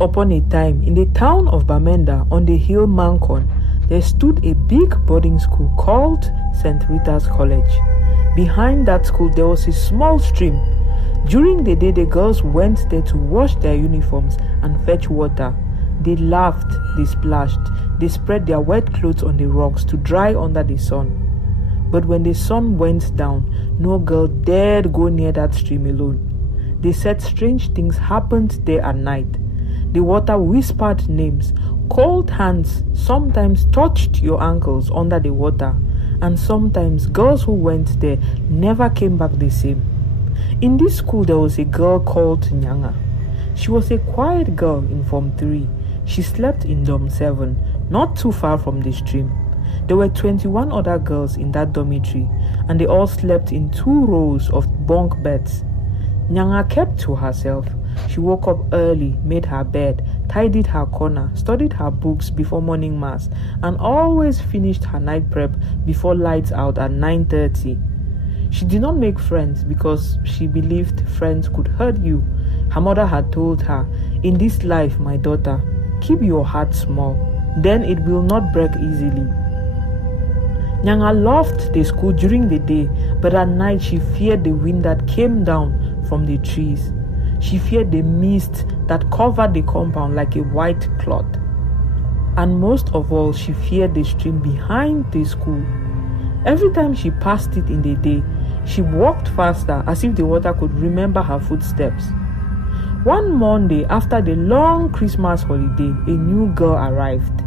upon a time, in the town of Bamenda on the hill Mancon, there stood a big boarding school called St. Rita's College. Behind that school, there was a small stream. During the day, the girls went there to wash their uniforms and fetch water. They laughed, they splashed, they spread their wet clothes on the rocks to dry under the sun. But when the sun went down, no girl dared go near that stream alone. They said strange things happened there at night. The water whispered names. Cold hands sometimes touched your ankles under the water, and sometimes girls who went there never came back the same. In this school, there was a girl called Nyanga. She was a quiet girl in Form 3. She slept in Dorm 7, not too far from the stream. There were 21 other girls in that dormitory, and they all slept in 2 rows of bunk beds. Nyanga kept to herself. She woke up early, made her bed, tidied her corner, studied her books before morning mass, and always finished her night prep before lights out at 9:30. She did not make friends because she believed friends could hurt you. Her mother had told her, "In this life, my daughter, keep your heart small, then it will not break easily." Nyanga loved the school during the day, but at night she feared the wind that came down from the trees. She feared the mist that covered the compound like a white cloth. And most of all, she feared the stream behind the school. Every time she passed it in the day, she walked faster as if the water could remember her footsteps. One Monday, after the long Christmas holiday, a new girl arrived.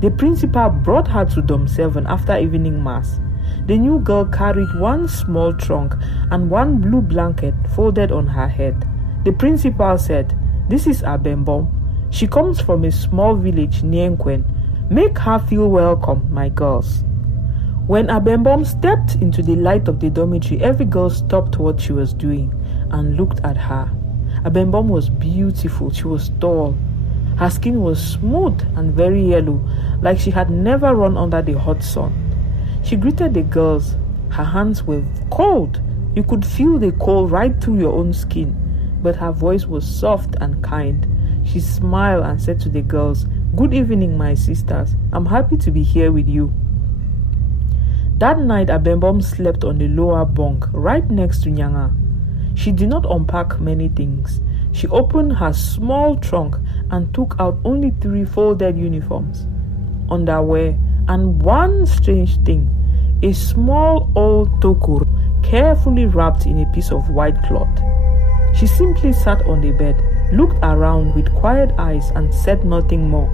The principal brought her to Dorm 7 after evening mass. The new girl carried one small trunk and one blue blanket folded on her head. The principal said, "This is Abembom. She comes from a small village near Nkwen. Make her feel welcome, my girls." When Abembom stepped into the light of the dormitory, every girl stopped what she was doing and looked at her. Abembom was beautiful. She was tall. Her skin was smooth and very yellow, like she had never run under the hot sun. She greeted the girls. Her hands were cold. You could feel the cold right through your own skin, but her voice was soft and kind. She smiled and said to the girls, "Good evening, my sisters. I'm happy to be here with you." That night, Abembom slept on the lower bunk right next to Nyanga. She did not unpack many things. She opened her small trunk and took out only 3 folded uniforms, underwear, and one strange thing, a small old toko carefully wrapped in a piece of white cloth. She simply sat on the bed, looked around with quiet eyes, and said nothing more.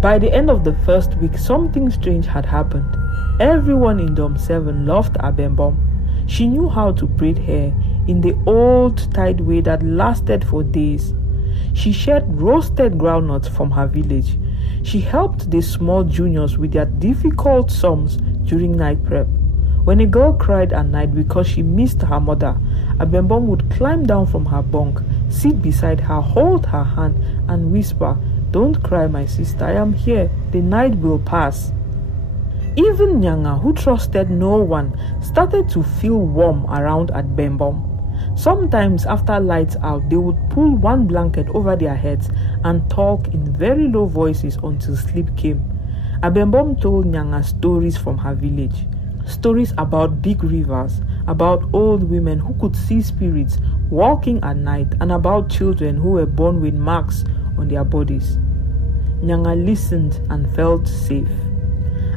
By the end of the first week, something strange had happened. Everyone in Dorm 7 loved Abembom. She knew how to braid hair in the old tight way that lasted for days. She shared roasted groundnuts from her village. She helped the small juniors with their difficult sums during night prep. When a girl cried at night because she missed her mother, Abembom would climb down from her bunk, sit beside her, hold her hand, and whisper, "Don't cry, my sister, I am here. The night will pass." Even Nyanga, who trusted no one, started to feel warm around Abembom. Sometimes after lights out, they would pull one blanket over their heads and talk in very low voices until sleep came. Abembom told Nyanga stories from her village. Stories about big rivers, about old women who could see spirits walking at night, and about children who were born with marks on their bodies. Nyanga listened and felt safe.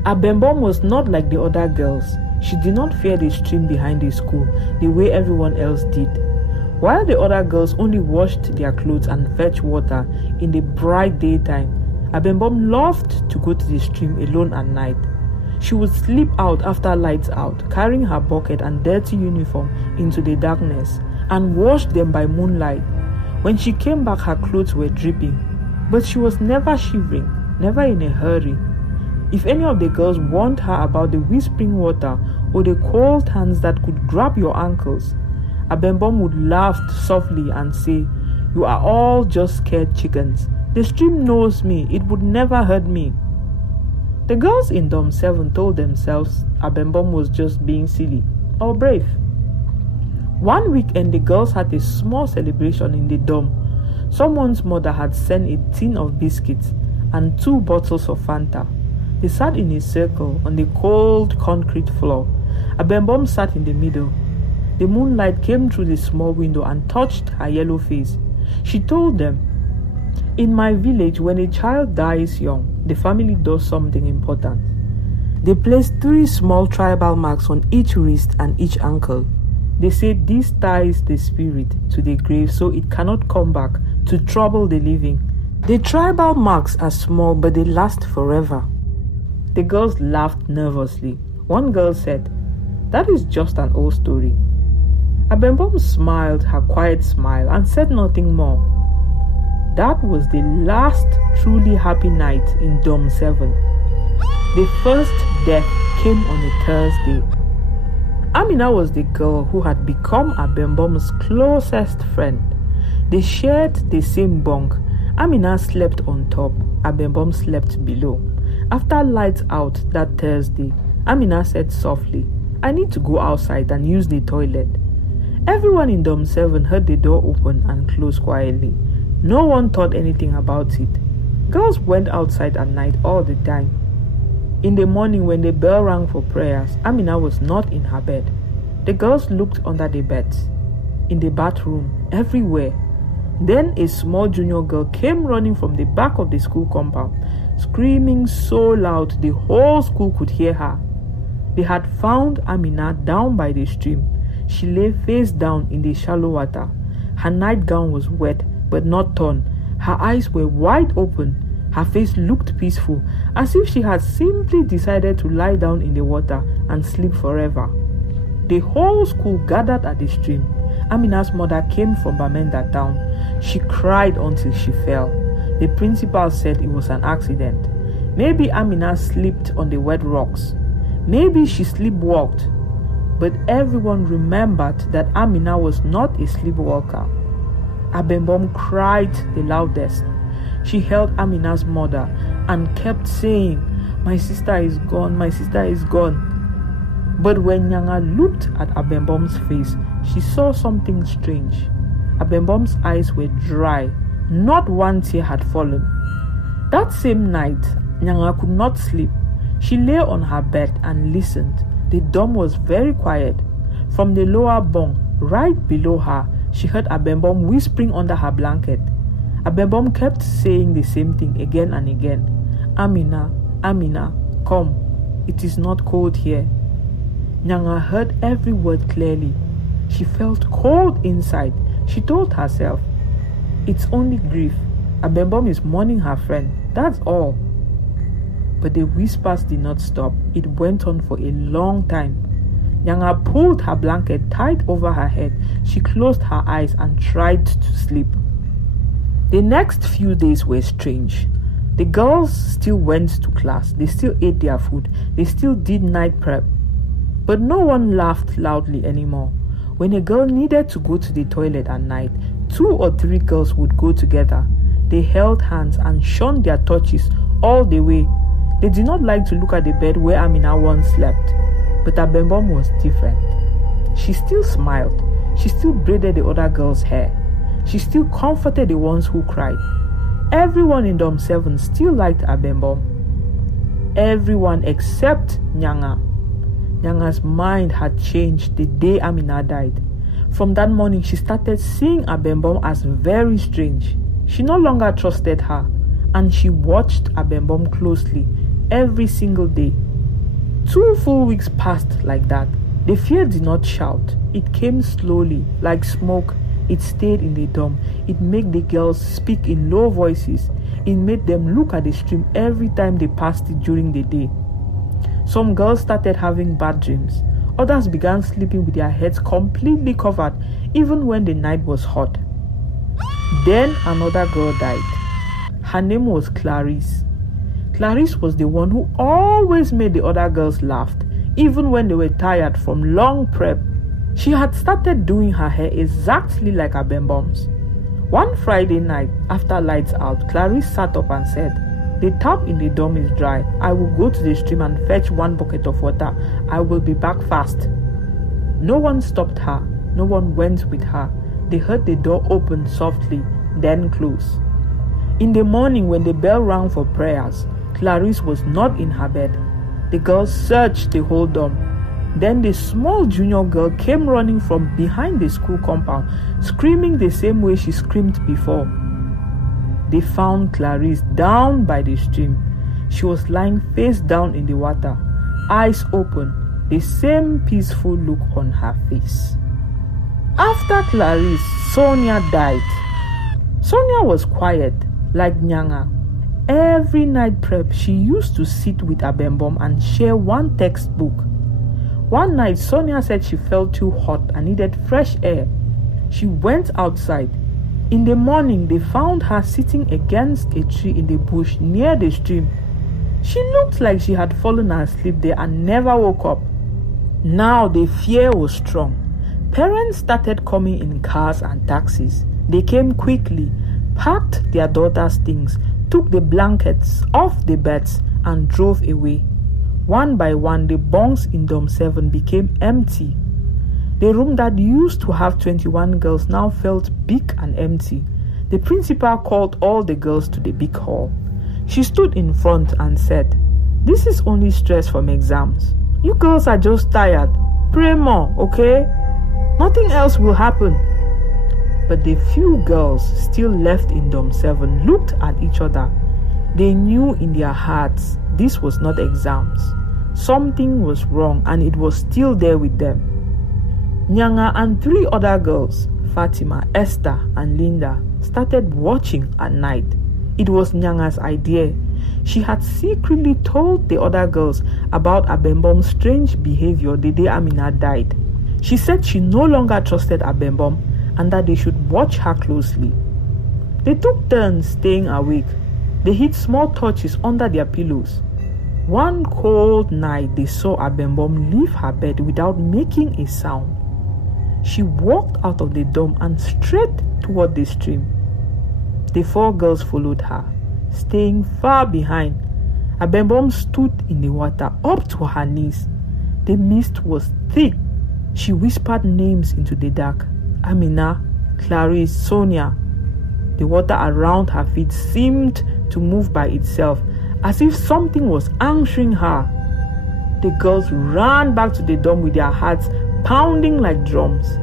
Abembom was not like the other girls. She did not fear the stream behind the school the way everyone else did. While the other girls only washed their clothes and fetched water in the bright daytime, Abembom loved to go to the stream alone at night. She would sleep out after lights out, carrying her bucket and dirty uniform into the darkness, and wash them by moonlight. When she came back, her clothes were dripping, but she was never shivering, never in a hurry. If any of the girls warned her about the whispering water or the cold hands that could grab your ankles, Abembom would laugh softly and say, "You are all just scared chickens. The stream knows me. It would never hurt me." The girls in Dorm 7 told themselves Abembom was just being silly or brave. One weekend, the girls had a small celebration in the dorm. Someone's mother had sent a tin of biscuits and 2 bottles of Fanta. They sat in a circle on the cold concrete floor. Abembom sat in the middle. The moonlight came through the small window and touched her yellow face. She told them, "In my village, when a child dies young, the family does something important. They place 3 small tribal marks on each wrist and each ankle. They say this ties the spirit to the grave so it cannot come back to trouble the living. The tribal marks are small, but they last forever." The girls laughed nervously. One girl said, "That is just an old story." Abembom smiled her quiet smile and said nothing more. That was the last truly happy night in Dom 7. The first death came on a Thursday. Amina was the girl who had become Abembom's closest friend. They shared the same bunk. Amina slept on top, Abembom slept below. After lights out that Thursday, Amina said softly, "I need to go outside and use the toilet." Everyone in Dom 7 heard the door open and close quietly. No one thought anything about it. Girls went outside at night all the time. In the morning when the bell rang for prayers, Amina was not in her bed. The girls looked under the beds, in the bathroom, everywhere. Then a small junior girl came running from the back of the school compound, screaming so loud the whole school could hear her. They had found Amina down by the stream. She lay face down in the shallow water. Her nightgown was wet but not torn. Her eyes were wide open. Her face looked peaceful, as if she had simply decided to lie down in the water and sleep forever. The whole school gathered at the stream. Amina's mother came from Bamenda town. She cried until she fell. The principal said it was an accident. Maybe Amina slipped on the wet rocks. Maybe she sleepwalked. But everyone remembered that Amina was not a sleepwalker. Abembom cried the loudest. She held Amina's mother and kept saying, "My sister is gone, my sister is gone." But when Nyanga looked at Abembom's face, she saw something strange. Abembom's eyes were dry. Not one tear had fallen. That same night, Nyanga could not sleep. She lay on her bed and listened. The dome was very quiet. From the lower bunk, right below her, she heard Abembom whispering under her blanket. Abembom kept saying the same thing again and again. "Amina, Amina, come. It is not cold here." Nyanga heard every word clearly. She felt cold inside. She told herself, "It's only grief. Abembom is mourning her friend. That's all." But the whispers did not stop. It went on for a long time. Nyanga pulled her blanket tight over her head. She closed her eyes and tried to sleep. The next few days were strange. The girls still went to class. They still ate their food. They still did night prep. But no one laughed loudly anymore. When a girl needed to go to the toilet at night, 2 or 3 girls would go together. They held hands and shone their torches all the way. They did not like to look at the bed where Amina once slept. But Abembom was different. She still smiled. She still braided the other girls' hair. She still comforted the ones who cried. Everyone in Dom 7 still liked Abembom. Everyone except Nyanga. Nyanga's mind had changed the day Amina died. From that morning, she started seeing Abembom as very strange. She no longer trusted her, and she watched Abembom closely every single day. 2 full weeks passed like that. The fear did not shout. It came slowly, like smoke. It stayed in the dome. It made the girls speak in low voices. It made them look at the stream every time they passed it during the day. Some girls started having bad dreams. Others began sleeping with their heads completely covered, even when the night was hot. Then another girl died. Her name was Clarice. Clarice was the one who always made the other girls laugh, even when they were tired from long prep. She had started doing her hair exactly like Abembom's. One Friday night, after lights out, Clarice sat up and said, "The tap in the dome is dry. I will go to the stream and fetch 1 bucket of water. I will be back fast." No one stopped her. No one went with her. They heard the door open softly. then close. In the morning, when the bell rang for prayers, Clarice was not in her bed. The girls searched the whole dorm. Then the small junior girl came running from behind the school compound, screaming the same way she screamed before. They found Clarice down by the stream. She was lying face down in the water, eyes open, the same peaceful look on her face. After Clarice, Sonia died. Sonia was quiet, like Nyanga. Every night prep, she used to sit with Abembom and share one textbook. One night, Sonia said she felt too hot and needed fresh air. She went outside. In the morning, they found her sitting against a tree in the bush near the stream. She looked like she had fallen asleep there and never woke up. Now the fear was strong. Parents started coming in cars and taxis. They came quickly, packed their daughters' things, took the blankets off the beds and drove away. One by one, the bunks in Dorm 7 became empty. The room that used to have 21 girls now felt big and empty. The principal called all the girls to the big hall. She stood in front and said, "This is only stress from exams. You girls are just tired. Pray more, okay? Nothing else will happen." But the few girls still left in Dorm 7 looked at each other. They knew in their hearts this was not exams. Something was wrong and it was still there with them. Nyanga and 3 other girls, Fatima, Esther and Linda, started watching at night. It was Nyanga's idea. She had secretly told the other girls about Abembom's strange behavior the day Amina died. She said she no longer trusted Abembom and that they should watch her closely. They took turns staying awake. They hid small torches under their pillows. One cold night, they saw Abembom leave her bed without making a sound. She walked out of the dorm and straight toward the stream. The 4 girls followed her, staying far behind. Abembom stood in the water up to her knees. The mist was thick. She whispered names into the dark. Amina, Clarice, Sonia. The water around her feet seemed to move by itself, as if something was answering her. The girls ran back to the dorm with their hearts pounding like drums.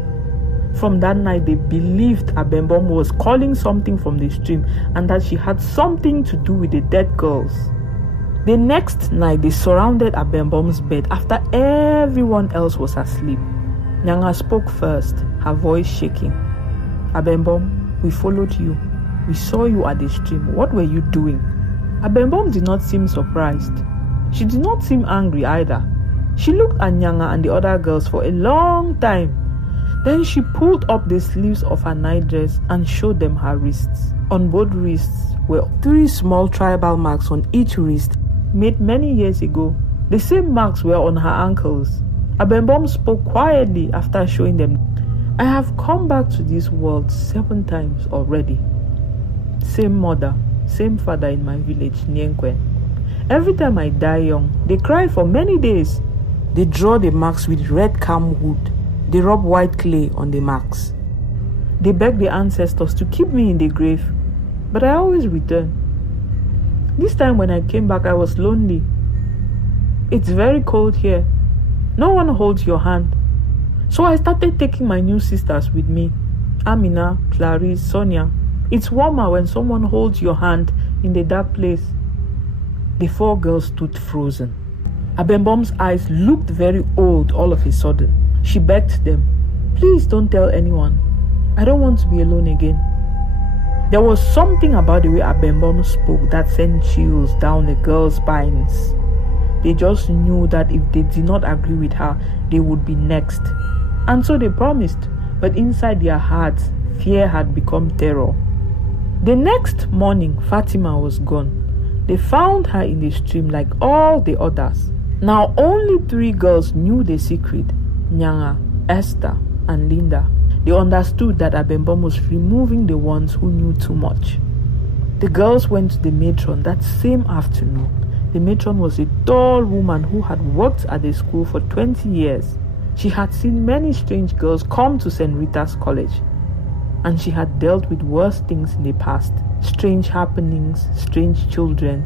From that night, they believed Abembom was calling something from the stream and that she had something to do with the dead girls. The next night, they surrounded Abembom's bed after everyone else was asleep. Nyanga spoke first, her voice shaking. "Abembom, we followed you. We saw you at the stream. What were you doing?" Abembom did not seem surprised. She did not seem angry either. She looked at Nyanga and the other girls for a long time. Then she pulled up the sleeves of her nightdress and showed them her wrists. On both wrists were 3 small tribal marks on each wrist, made many years ago. The same marks were on her ankles. Abembom spoke quietly after showing them. "I have come back to this world 7 times already. Same mother, same father in my village, Nienkwen. Every time I die young, they cry for many days. They draw the marks with red camel wood. They rub white clay on the marks. They beg the ancestors to keep me in the grave, but I always return. This time when I came back, I was lonely. It's very cold here. No one holds your hand. So I started taking my new sisters with me. Amina, Clarice, Sonia. It's warmer when someone holds your hand in the dark place." The 4 girls stood frozen. Abembom's eyes looked very old all of a sudden. She begged them, "Please don't tell anyone. I don't want to be alone again." There was something about the way Abembom spoke that sent chills down the girls' spines. They just knew that if they did not agree with her, they would be next. And so they promised, but inside their hearts, fear had become terror. The next morning, Fatima was gone. They found her in the stream like all the others. Now only 3 girls knew the secret: Nyanga, Esther, and Linda. They understood that Abembom was removing the ones who knew too much. The girls went to the matron that same afternoon. The matron was a tall woman who had worked at the school for 20 years. She had seen many strange girls come to St. Rita's College. and she had dealt with worse things in the past. Strange happenings, strange children,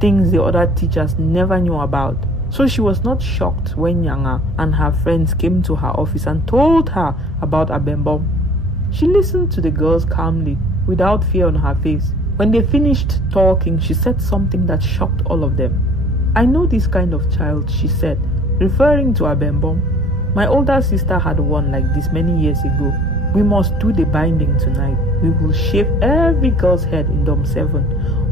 things the other teachers never knew about. So she was not shocked when Nyanga and her friends came to her office and told her about Abembom. She listened to the girls calmly, without fear on her face. When they finished talking, she said something that shocked all of them. "I know this kind of child," she said, referring to Abembom. "My older sister had one like this many years ago. We must do the binding tonight. We will shave every girl's head in Dom 7.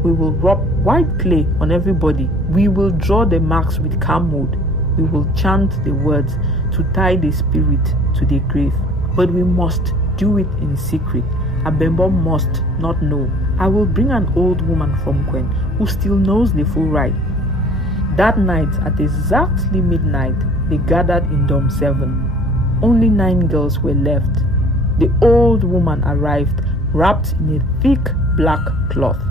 We will rub white clay on everybody. We will draw the marks with camwood. We will chant the words to tie the spirit to the grave. But we must do it in secret. Abembom must not know. I will bring an old woman from Kwen who still knows the full rite." That night, at exactly midnight, they gathered in Dom 7. Only 9 girls were left. The old woman arrived, wrapped in a thick black cloth.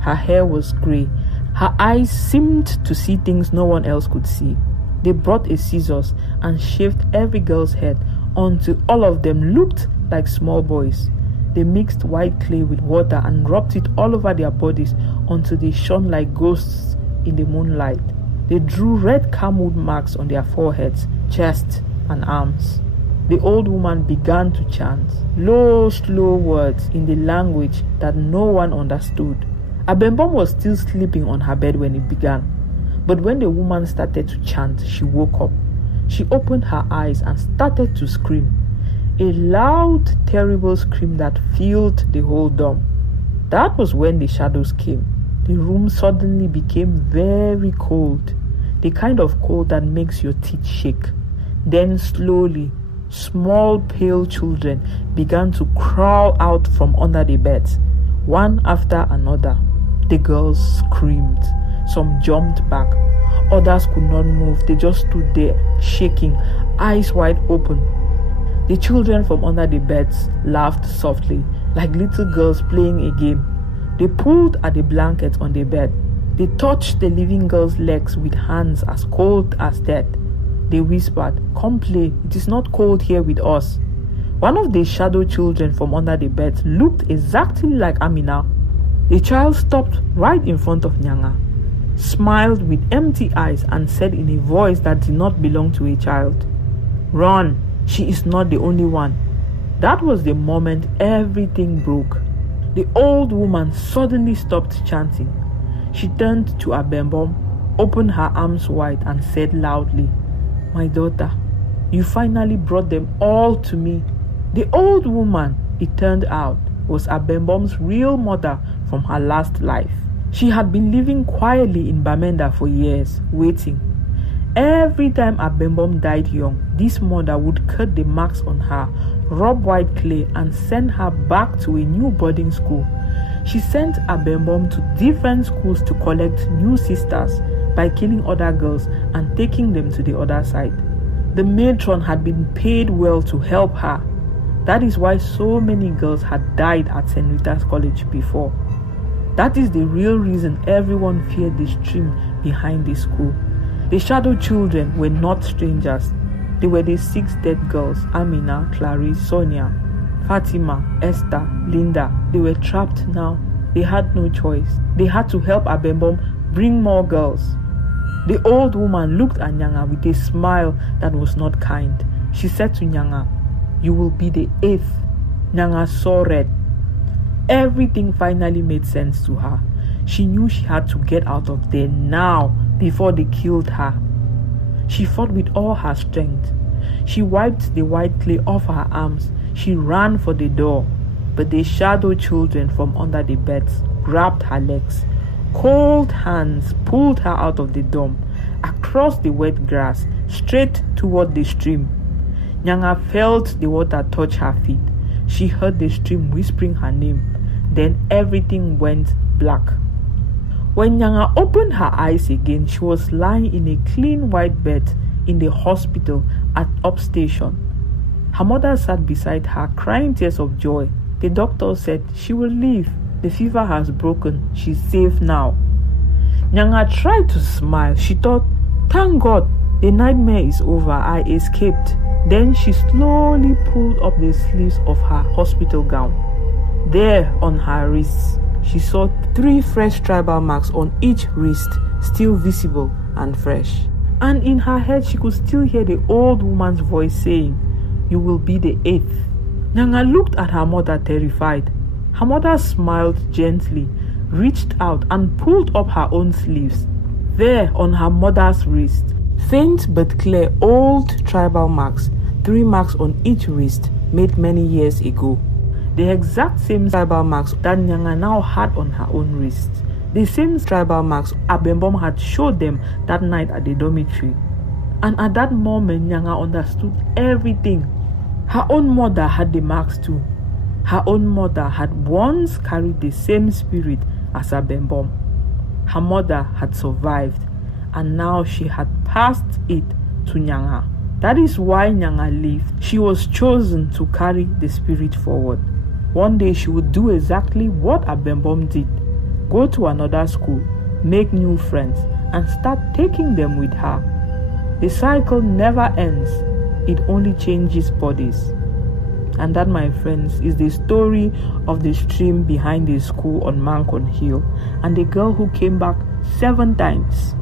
Her hair was grey. Her eyes seemed to see things no one else could see. They brought a scissors and shaved every girl's head until all of them looked like small boys. They mixed white clay with water and rubbed it all over their bodies until they shone like ghosts in the moonlight. They drew red camwood marks on their foreheads, chests, and arms. The old woman began to chant low, slow words in the language that no one understood. Abembom was still sleeping on her bed when it began, but when the woman started to chant, she woke up. She opened her eyes and started to scream. A loud, terrible scream that filled the whole dome. That was when the shadows came. The room suddenly became very cold, the kind of cold that makes your teeth shake. Then slowly, small pale children began to crawl out from under the beds, one after another. The girls screamed. Some jumped back. Others could not move. They just stood there, shaking, eyes wide open. The children from under the beds laughed softly, like little girls playing a game. They pulled at the blankets on the bed. They touched the living girl's legs with hands as cold as death. They whispered, "Come play, it is not cold here with us." One of the shadow children from under the bed looked exactly like Amina. The child stopped right in front of Nyanga, smiled with empty eyes and said in a voice that did not belong to a child, "Run, she is not the only one." That was the moment everything broke. The old woman suddenly stopped chanting. She turned to Abembom, opened her arms wide and said loudly, "My daughter, you finally brought them all to me." The old woman, it turned out, was Abembom's real mother from her last life. She had been living quietly in Bamenda for years, waiting. Every time Abembom died young, this mother would cut the marks on her, rub white clay and send her back to a new boarding school. She sent Abembom to different schools to collect new sisters by killing other girls and taking them to the other side. The matron had been paid well to help her. That is why so many girls had died at St. Rita's College before. That is the real reason everyone feared the stream behind the school. The shadow children were not strangers. They were the 6 dead girls: Amina, Clarice, Sonia, Fatima, Esther, Linda. They were trapped now. They had no choice. They had to help Abembom bring more girls. The old woman looked at Nyanga with a smile that was not kind. She said to Nyanga, "You will be the 8th." Nyanga saw red. Everything finally made sense to her. She knew she had to get out of there now before they killed her. She fought with all her strength. She wiped the white clay off her arms. She ran for the door, but the shadow children from under the beds grabbed her legs. Cold hands pulled her out of the dome, across the wet grass, straight toward the stream. Nyanga felt the water touch her feet. She heard the stream whispering her name. Then everything went black. When Nyanga opened her eyes again, she was lying in a clean white bed in the hospital at Upstation. Her mother sat beside her, crying tears of joy. The doctor said she will live. The fever has broken. She's safe now. Nyanga tried to smile. She thought, "Thank God, The nightmare is over. I escaped. Then she slowly pulled up the sleeves of her hospital gown. There on her wrists, she saw 3 fresh tribal marks on each wrist, still visible and fresh. And in her head, she could still hear the old woman's voice saying, "You will be the 8th." Nyanga looked at her mother terrified. Her mother smiled gently, reached out and pulled up her own sleeves. There on her mother's wrist, faint but clear old tribal marks, 3 marks on each wrist, made many years ago. The exact same tribal marks that Nyanga now had on her own wrist. The same tribal marks Abembom had showed them that night at the dormitory. And at that moment, Nyanga understood everything. Her own mother had the marks too. Her own mother had once carried the same spirit as Abembom. Her mother had survived, and now she had passed it to Nyanga. That is why Nyanga lived. She was chosen to carry the spirit forward. One day she would do exactly what Abembom did. Go to another school, make new friends, and start taking them with her. The cycle never ends. It only changes bodies. And that, my friends, is the story of the stream behind the school on Mancon Hill and the girl who came back 7 times.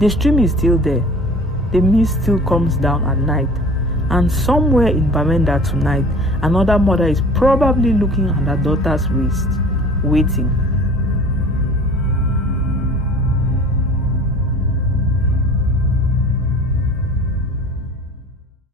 The stream is still there. The mist still comes down at night. And somewhere in Bamenda tonight, another mother is probably looking at her daughter's wrist, waiting.